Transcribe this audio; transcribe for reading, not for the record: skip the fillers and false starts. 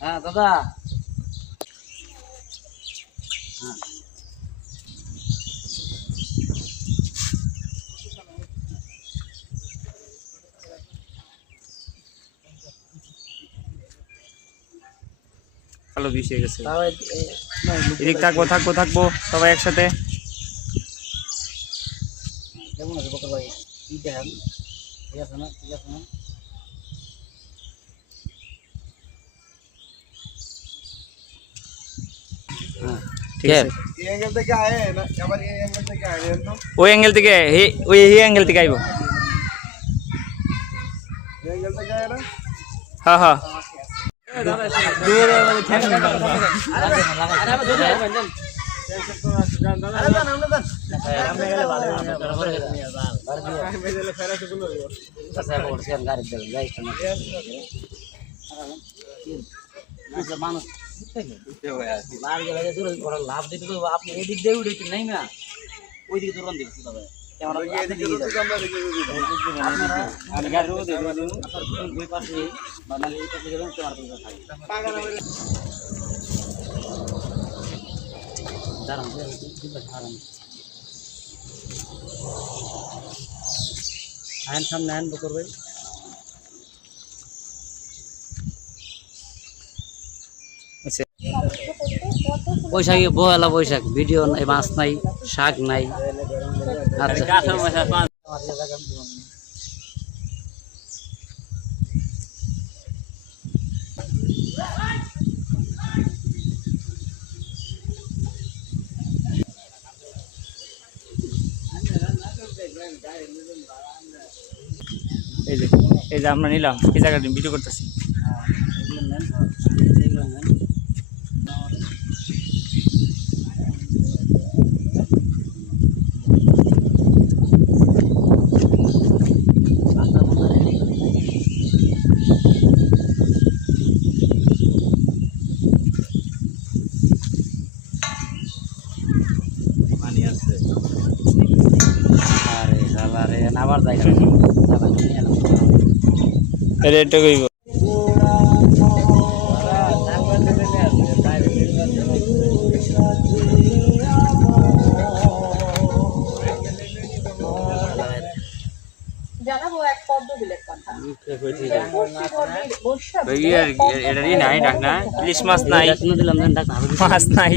হ্যাঁ দাদা, হ্যাঁ ভালো বিষ হয়ে গেছে। এদিক থাকবো সবাই একসাথে। কেমন আছে বকর ভাই? কি দেখেন, ঠিক আছে না? ঠিক আছে না? হ্যাঁ ঠিক আছে। এই অ্যাঙ্গেল থেকে আয় না, আবার এই অ্যাঙ্গেল থেকে আয় তো। ওই অ্যাঙ্গেল থেকে ওই অ্যাঙ্গেল থেকে আইব। এই অ্যাঙ্গেল থেকে আয় না। হ্যাঁ হ্যাঁ মানুষ লাভ দিতে তো আপনি এদিক দিয়ে উঠেছেন নাই না, ওইদিকে দৌড়ান দিচ্ছি তবে সামনে আইন বকর ভাই। বৈশাখ বহেলা বৈশাখ, ভিডিও নাই, মাছ নাই, শাক নাই। আচ্ছা এই যে আমরা নিলাম এই জায়গাটা ভিডিও করতেছি। আবার জায়গা এটা কইব জানাবো এক পদ্ম বিলের কথা। এটা নাই ডাক না, ইলিশ মাছ নাই, দিলাম মাছ নাই।